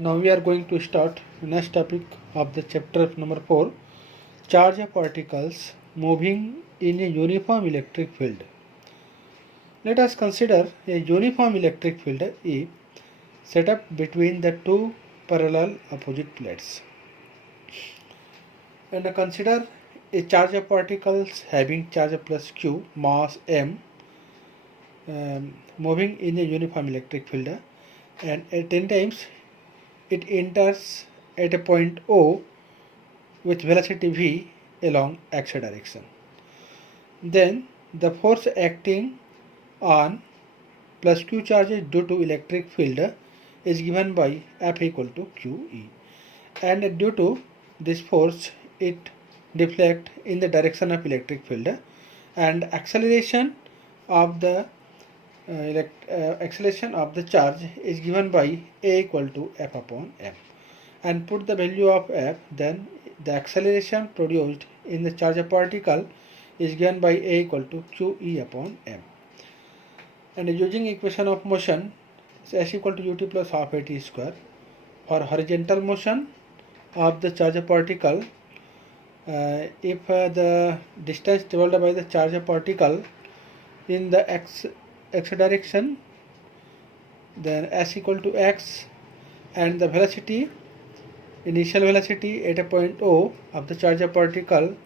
Now we are going to start next topic of the chapter number 4, charge particles moving in a uniform electric field. Let us consider a uniform electric field E set up between the two parallel opposite plates. And consider a charge of particles having charge plus q, mass m, moving in a uniform electric field, and at 10 times it enters at a point O with velocity v along x direction. Then the force acting on plus q charges due to electric field is given by F equal to QE, and due to this force it deflects in the direction of electric field, and acceleration of the charge is given by A equal to F upon m, and put the value of F, then the acceleration produced in the charge particle is given by A equal to QE upon m. And using equation of motion, S equal to ut plus half at square. For horizontal motion of the charge particle, if the distance traveled by the charge particle in the x direction, then S equal to x, and the velocity, initial velocity at a point O of the charge particle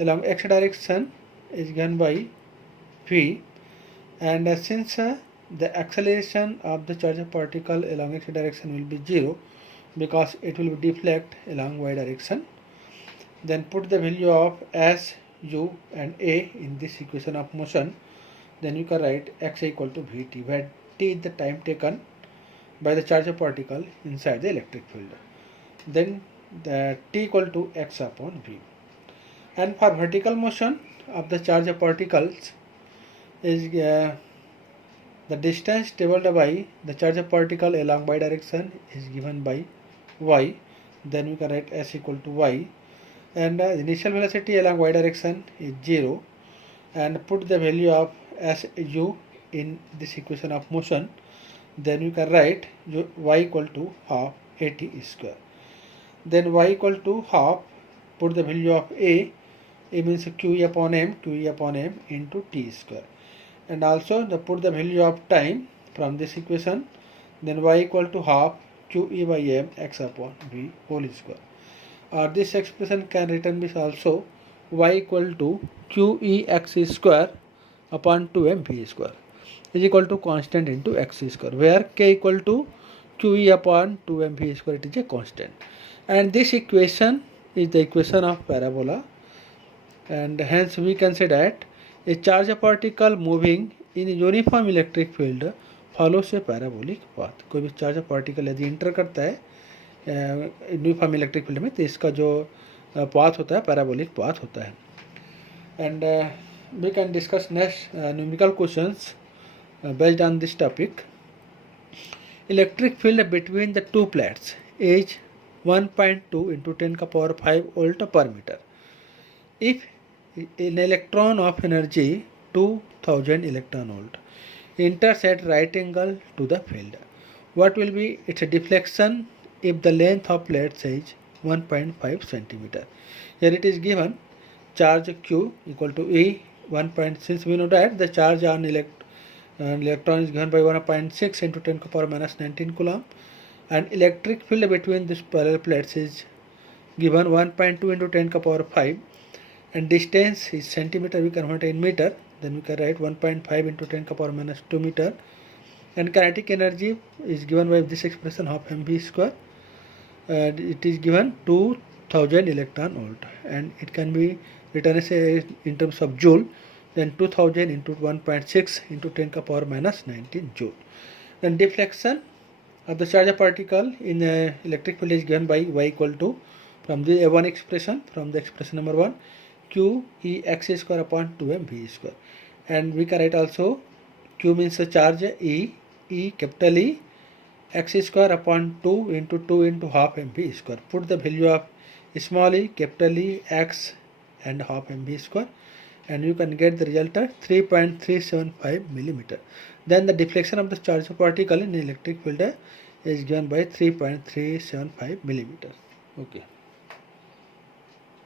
along x direction is given by v, and since the acceleration of the charge particle along x direction will be 0 because it will deflect along y direction, then put the value of S, U and A in this equation of motion, then you can write x equal to Vt, where t is the time taken by the charge particle inside the electric field. Then the t equal to x upon v. And for vertical motion of the charge particles is the distance traveled by the charge particle along y direction is given by y, then we can write S equal to y, and the initial velocity along y direction is 0, and put the value of S u in this equation of motion, then you can write y equal to half at square. Then y equal to half, put the value of A means QE upon m into t square, and also put the value of time from this equation, then y equal to half QE by m x upon v whole square. Or this expression can written be also y equal to QE x square upon 2m v square is equal to constant into x square, where k equal to QE upon 2m v square, it is a constant. And this equation is the equation of parabola, and hence we can say that a charge particle moving in a uniform electric field follows a parabolic path. कोई भी charge particle यदि inter करता है uniform electric field में, तो इसका जो path होता है पैराबोलिक पाथ होता है. And we can discuss next numerical questions based on this topic. Electric field between the two plates is 1.2 into 10 to the power 5 volt per meter. If an electron of energy 2000 electron volt enters at right angle to the field, what will be its deflection if the length of plate is 1.5 centimeter? Here it is given charge q equal to E 1. Since we know that the charge on electron is given by 1.6 into 10 to the power minus 19 coulomb, and electric field between these parallel plates is given 1.2 into 10 to the power 5, and distance is centimeter, we convert in meter, then we can write 1.5 into 10 to the power minus 2 meter, and kinetic energy is given by this expression half mv square, it is given 2000 electron volt, and it can be written as in terms of joule, then 2000 into 1.6 into 10 to the power minus 19 joule. Then deflection of the charge particle in electric field is given by y equal to, from the one expression, from the expression number 1, q e x square upon 2m v square, and we can write also q means the charge e capital E x square upon 2 into half mv square. Put the value of small e, capital E, x and half mv square, and you can get the result at 3.375 millimeter. Then the deflection of the charge particle in electric field is given by 3.375 millimeter. Okay.